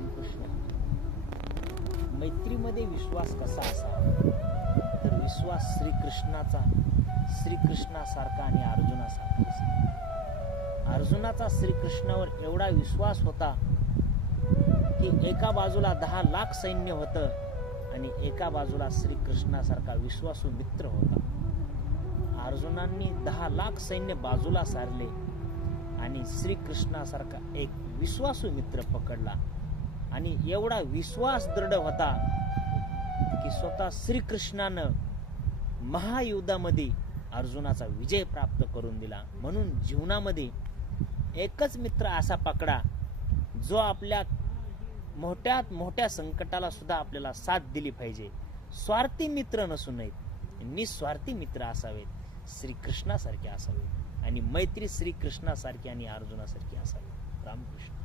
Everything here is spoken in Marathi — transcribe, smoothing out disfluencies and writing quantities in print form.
रामकृष्ण. मैत्रीमध्ये विश्वास कसा असावा, तर विश्वास श्रीकृष्णासारखा आणि अर्जुनासारखा असावा. अर्जुनाचा श्रीकृष्णावर एवढा विश्वास होता की एका बाजूला 10 लाख सैन्य होतं आणि एका बाजूला श्रीकृष्णासारखा विश्वासू मित्र होता. अर्जुनांनी 10 लाख सैन्य बाजूला सारले आणि श्रीकृष्णासारखा एक विश्वासू मित्र पकडला. आणि एवढा विश्वास दृढ होता की स्वतः श्रीकृष्णानं महायुद्धामध्ये अर्जुनाचा विजय प्राप्त करून दिला. म्हणून जीवनामध्ये एकच मित्र असा पकडा जो आपल्या मोठ्यात मोठ्या संकटाला सुद्धा आपल्याला साथ दिली पाहिजे. स्वार्थी मित्र नसू नयेत, निस्वार्थी मित्र असावेत, श्रीकृष्णासारखे असावेत आणि मैत्री श्रीकृष्णासारखी आणि अर्जुनासारखी असावी. रामकृष्ण.